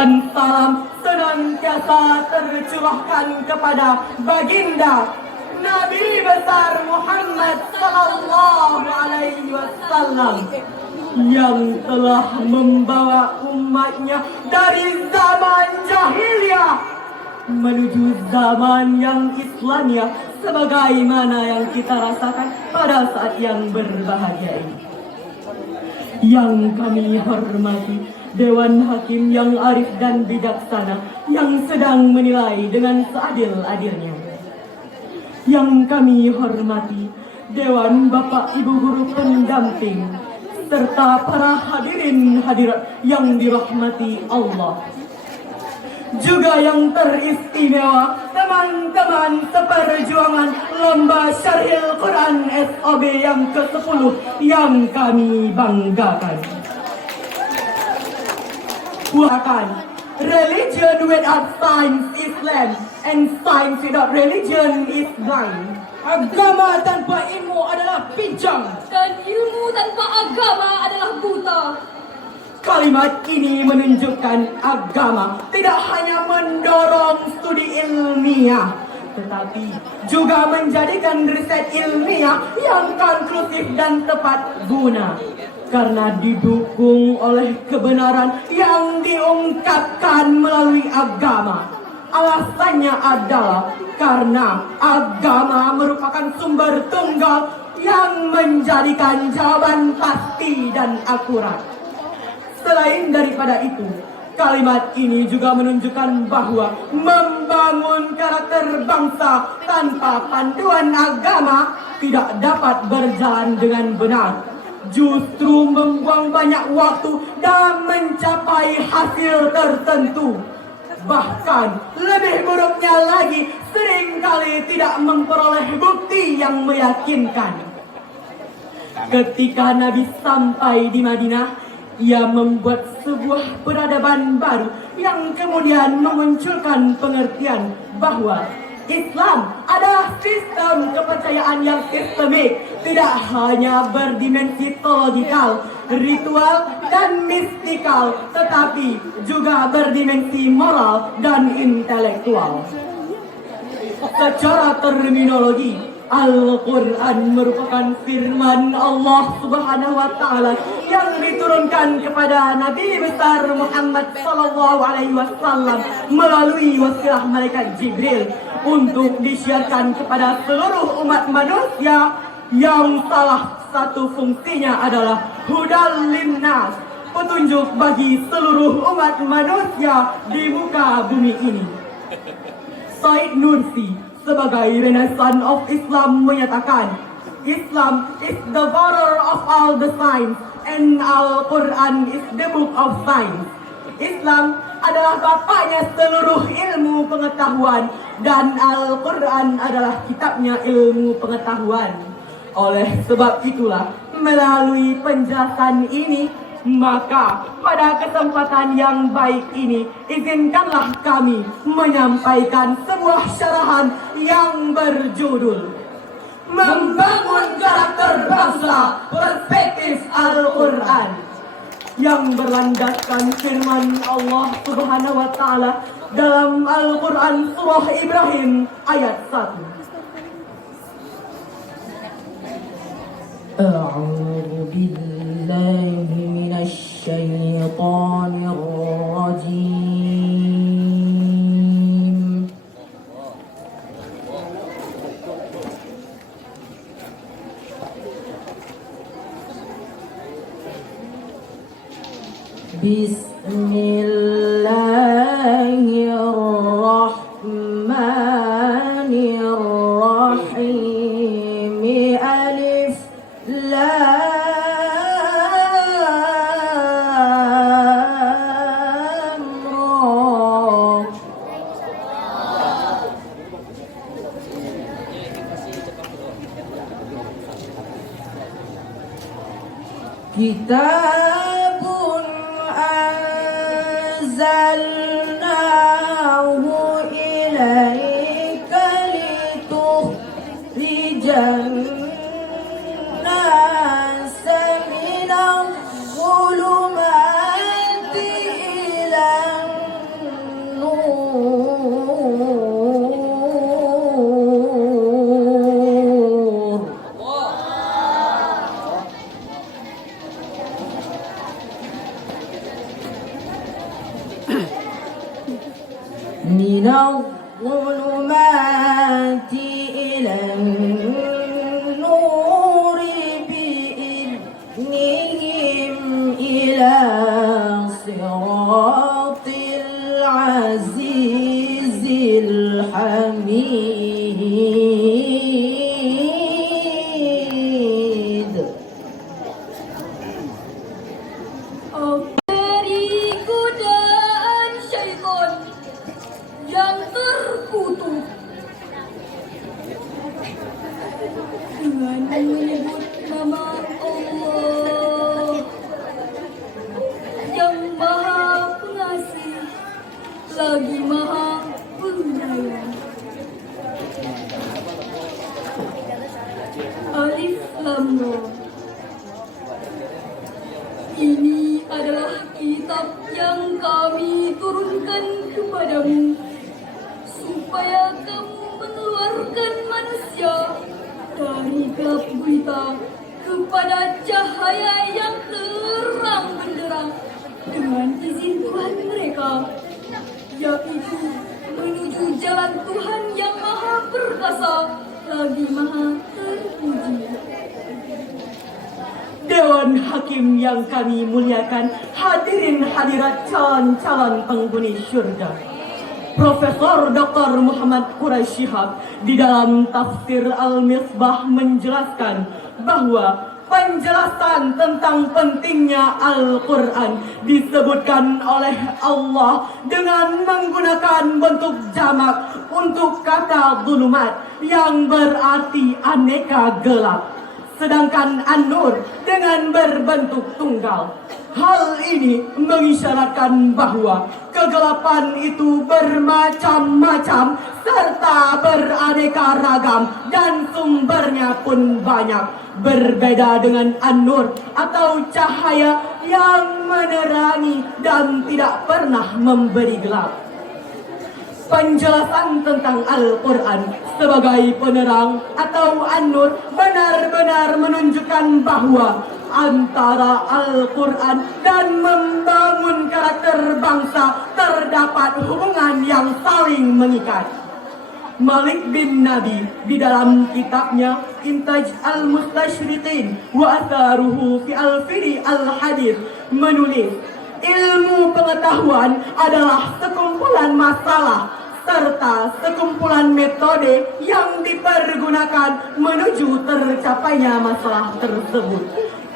dan salam senantiasa tercurahkan kepada baginda Nabi besar Muhammad sallallahu alaihi wasallam yang telah membawa umatnya dari zaman jahiliyah menuju zaman yang Islamia, sebagaimana yang kita rasakan pada saat yang berbahagia ini. Yang kami hormati Dewan Hakim yang arif dan bijaksana, yang sedang menilai dengan seadil-adilnya. Yang kami hormati Dewan Bapak Ibu Guru pendamping, serta para hadirin hadirat yang dirahmati Allah. Juga yang teristimewa teman-teman seperjuangan Lomba Syarhil Quran SOB yang ke-10 yang kami banggakan. Bukan religion without science is lame, and science without religion is blind. Agama tanpa ilmu adalah pincang, dan ilmu tanpa agama adalah buta. Kalimat ini menunjukkan agama tidak hanya mendorong studi ilmiah, tetapi juga menjadikan riset ilmiah yang konklusif dan tepat guna, karena didukung oleh kebenaran yang diungkapkan melalui agama. Alasannya adalah karena agama merupakan sumber tunggal yang menjadikan jawaban pasti dan akurat. Selain daripada itu, kalimat ini juga menunjukkan bahwa membangun karakter bangsa tanpa panduan agama tidak dapat berjalan dengan benar. Justru membuang banyak waktu dan mencapai hasil tertentu. Bahkan lebih buruknya lagi, seringkali tidak memperoleh bukti yang meyakinkan. Ketika Nabi sampai di Madinah, ia membuat sebuah peradaban baru yang kemudian memunculkan pengertian bahwa Islam adalah sistem kepercayaan yang sistemik, tidak hanya berdimensi teologikal, ritual, dan mistikal, tetapi juga berdimensi moral dan intelektual. Secara terminologi, Al-Quran merupakan firman Allah Subhanahu wa Ta'ala yang diturunkan kepada Nabi besar Muhammad sallallahu alaihi wasallam melalui wasilah malaikat Jibril untuk disiarkan kepada seluruh umat manusia, yang salah satu fungsinya adalah hudal linnas, petunjuk bagi seluruh umat manusia di muka bumi ini. Said Nursi sebagai Renaissance of Islam menyatakan, Islam is the father of all the science and Al-Quran is the book of science. Islam adalah bapaknya seluruh ilmu pengetahuan dan Al-Quran adalah kitabnya ilmu pengetahuan. Oleh sebab itulah, melalui penjelasan ini, maka pada kesempatan yang baik ini, izinkanlah kami menyampaikan sebuah syarahan yang berjudul Membangun Karakter Bangsa Perspektif Al-Quran, yang berlandaskan firman Allah Subhanahu wa Ta'ala dalam Al-Quran Surah Ibrahim ayat 1. أعوذ بالله من الشيطان الرجيم بسم الله الرحمن الرحيم ألف لام را كتاب أنزلناه إليك لتخرج الناس من الظلمات إلى النور من الظلمات إلى النور بإذنهم إلى صراط العزيز الحميد. Dari godaan syaitan yang terkutuk dengan menyebut nama Allah yang Maha Pengasih lagi Maha Penyayang. Alif Lam Ra. Ini adalah kitab yang kami turunkan kepadamu supaya kamu mengeluarkan manusia dari gelap gulita kepada cahaya yang terang benderang dengan izin Tuhan mereka, yaitu menuju jalan Tuhan yang Maha Perkasa lagi Maha Terpuji. Dewan Hakim yang kami muliakan, hadirin hadirat calon-calon penghuni syurga. Profesor Dr. Muhammad Quraisy Shihab di dalam tafsir Al-Misbah menjelaskan bahwa penjelasan tentang pentingnya Al-Quran disebutkan oleh Allah dengan menggunakan bentuk jamak untuk kata zulumat yang berarti aneka gelap. Sedangkan An-Nur dengan berbentuk tunggal. Hal ini mengisyaratkan bahwa kegelapan itu bermacam-macam serta beraneka ragam dan sumbernya pun banyak. Berbeda dengan An-Nur atau cahaya yang menerangi dan tidak pernah memberi gelap. Penjelasan tentang Al-Quran sebagai penerang atau An-Nur benar-benar menunjukkan bahwa antara Al-Quran dan membangun karakter bangsa terdapat hubungan yang saling mengikat. Malik bin Nabi di dalam kitabnya Intaj al-Mustashriqin wa Atharuhu fi al-Firi al-Hadith menulis, ilmu pengetahuan adalah sekumpulan masalah serta sekumpulan metode yang dipergunakan menuju tercapainya masalah tersebut.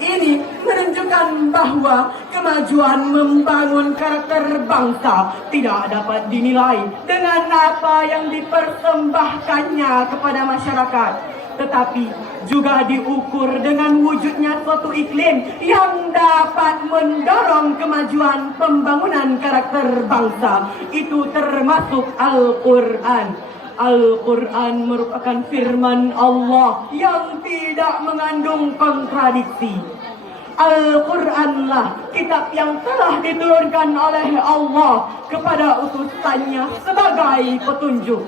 Ini menunjukkan bahwa kemajuan membangun karakter bangsa tidak dapat dinilai dengan apa yang dipersembahkannya kepada masyarakat, tetapi juga diukur dengan wujudnya suatu iklim yang dapat mendorong kemajuan pembangunan karakter bangsa. Itu termasuk Al-Quran. Al-Quran merupakan firman Allah yang tidak mengandung kontradiksi. Al-Quranlah kitab yang telah diturunkan oleh Allah kepada utusannya sebagai petunjuk.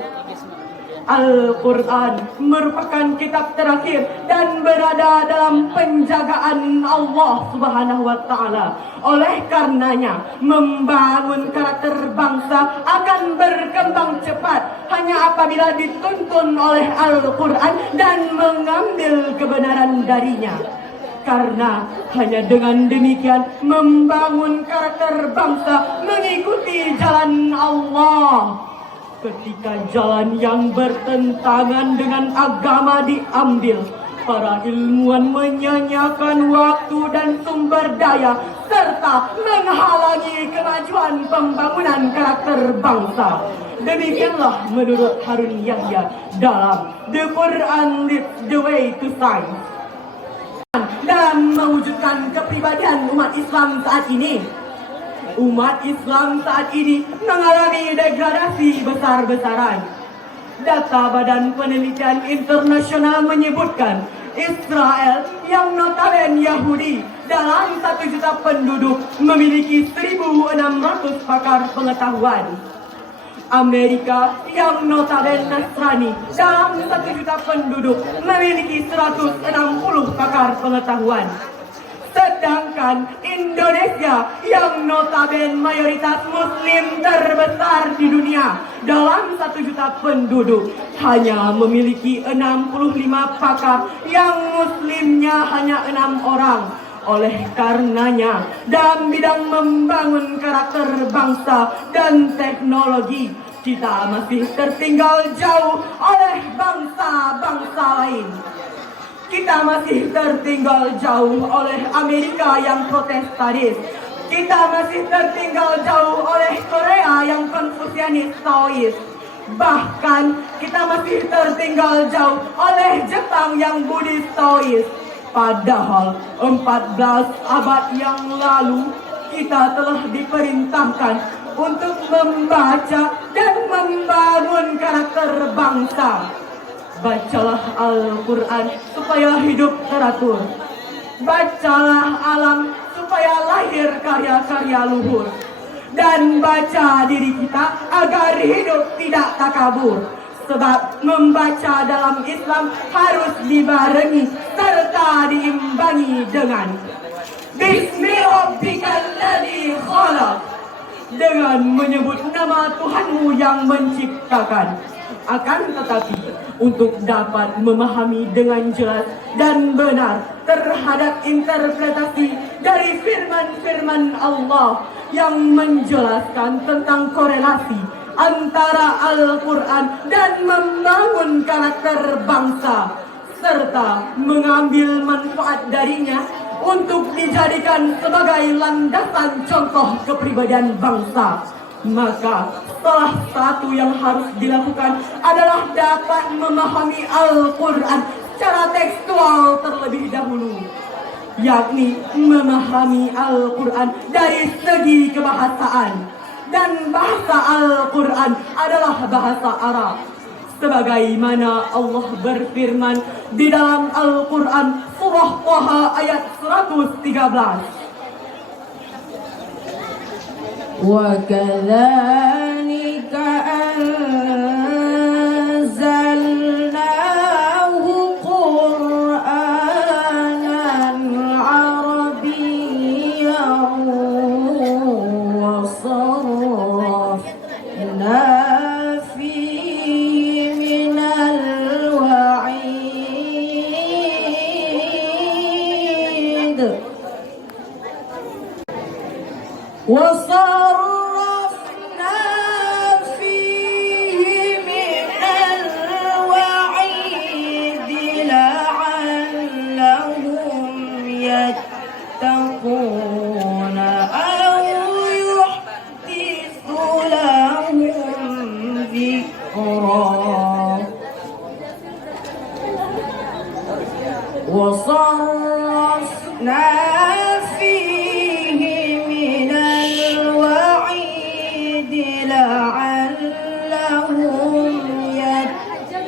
Al-Quran merupakan kitab terakhir dan berada dalam penjagaan Allah Subhanahu wa Ta'ala. Oleh karenanya, membangun karakter bangsa akan berkembang cepat hanya apabila dituntun oleh Al-Quran dan mengambil kebenaran darinya. Karena hanya dengan demikian membangun karakter bangsa mengikuti jalan Allah. Ketika jalan yang bertentangan dengan agama diambil, para ilmuwan menyanyiakan waktu dan sumber daya serta menghalangi kemajuan pembangunan karakter bangsa. Demikianlah menurut Harun Yahya dalam The Quran Leads the Way to Science. Dalam mewujudkan kepribadian umat Islam saat ini, umat Islam saat ini mengalami degradasi besar-besaran. Data Badan Penelitian Internasional menyebutkan Israel yang notabene Yahudi dalam 1 juta penduduk memiliki 1.600 pakar pengetahuan. Amerika yang notabene Nasrani dalam 1 juta penduduk memiliki 160 pakar pengetahuan. Sedangkan Sedangkan Indonesia yang notabene mayoritas muslim terbesar di dunia dalam 1 juta penduduk hanya memiliki 65 pakar yang muslimnya hanya 6 orang. Oleh karenanya, dalam bidang membangun karakter bangsa dan teknologi, kita masih tertinggal jauh oleh bangsa-bangsa lain. Kita masih tertinggal jauh oleh Amerika yang protestanis. Kita masih tertinggal jauh oleh Korea yang konfusianis Taois. Bahkan kita masih tertinggal jauh oleh Jepang yang Buddhis Taois. Padahal 14 abad yang lalu kita telah diperintahkan untuk membaca dan membangun karakter bangsa. Bacalah Al-Quran supaya hidup teratur. Bacalah alam supaya lahir karya-karya luhur. Dan baca diri kita agar hidup tidak takabur. Sebab membaca dalam Islam harus dibarengi serta diimbangi dengan Bismillahirrahmanirrahim, dengan menyebut nama Tuhanmu yang menciptakan. Akan tetapi, untuk dapat memahami dengan jelas dan benar terhadap interpretasi dari firman-firman Allah yang menjelaskan tentang korelasi antara Al-Quran dan membangun karakter bangsa, serta mengambil manfaat darinya untuk dijadikan sebagai landasan contoh kepribadian bangsa, maka salah satu yang harus dilakukan adalah dapat memahami Al-Quran secara tekstual terlebih dahulu, yakni memahami Al-Quran dari segi kebahasaan. Dan bahasa Al-Quran adalah bahasa Arab, sebagaimana Allah berfirman di dalam Al-Quran surah Taha ayat 113. وكذلك أنزلناه قرآنا عربيا وصرفنا فيه من الوعيد وصرفنا فيه من الوعيد لعلهم يتقون أو يحدث لهم ذكرا وصرفنا فيه من الوعيد لعلهم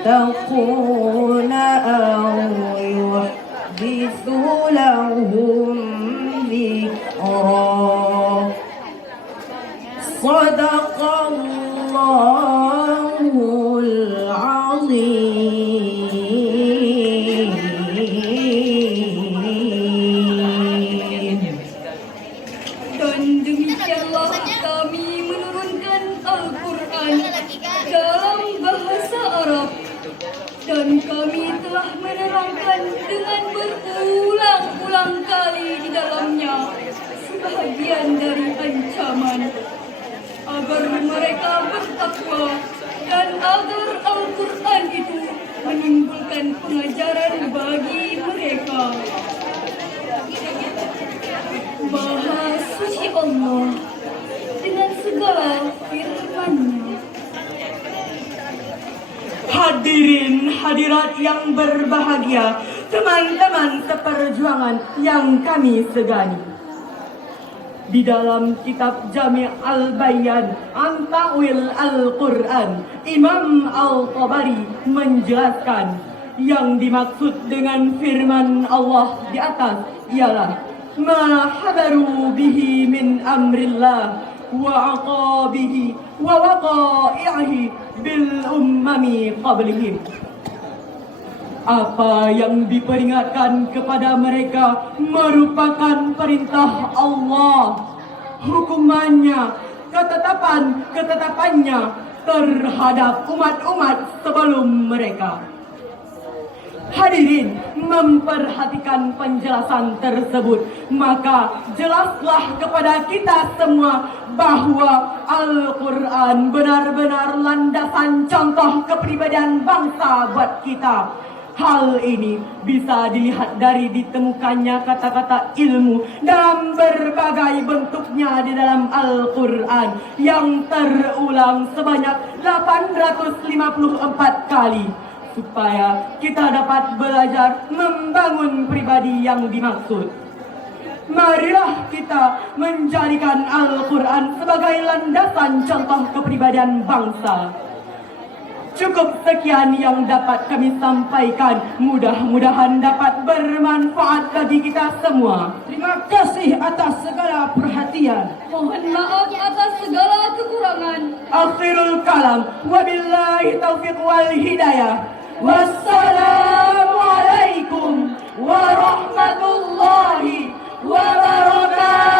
يتقون أو يحدث لهم ذكرا صدق الله العظيم. Dan demikianlah kami menurunkan Al-Quran dalam bahasa Arab. Dan kami telah menerangkan dengan berulang-ulang kali di dalamnya sebahagian dari ancaman agar mereka bertakwa dan agar Al-Quran itu menimbulkan pengajaran bagi mereka. Maha suci Allah dengan segala firman-Nya. Hadirin hadirat yang berbahagia, teman-teman seperjuangan yang kami segani. Di dalam kitab Jami' Al-Bayan an Ta'wil Al-Quran, Imam Al-Tabari menjelaskan yang dimaksud dengan firman Allah di atas ialah ma hadaru bihi min amrillah wa aqabihi wa waqa'ihi bil ummami qablihim. Apa yang diperingatkan kepada mereka merupakan perintah Allah. Hukumannya, ketetapannya terhadap umat-umat sebelum mereka. Hadirin, memperhatikan penjelasan tersebut, maka jelaslah kepada kita semua bahwa Al-Quran benar-benar landasan contoh kepribadian bangsa buat kita. Hal ini bisa dilihat dari ditemukannya kata-kata ilmu dalam berbagai bentuknya di dalam Al-Quran yang terulang sebanyak 854 kali. Supaya kita dapat belajar membangun pribadi yang dimaksud. Marilah kita menjadikan Al-Quran sebagai landasan contoh kepribadian bangsa. Cukup sekian yang dapat kami sampaikan. Mudah-mudahan dapat bermanfaat bagi kita semua. Terima kasih atas segala perhatian. Mohon maaf atas segala kekurangan. Akhirul kalam. Wabillahi taufiq wal hidayah. Wassalamualaikum warahmatullahi wabarakatuh.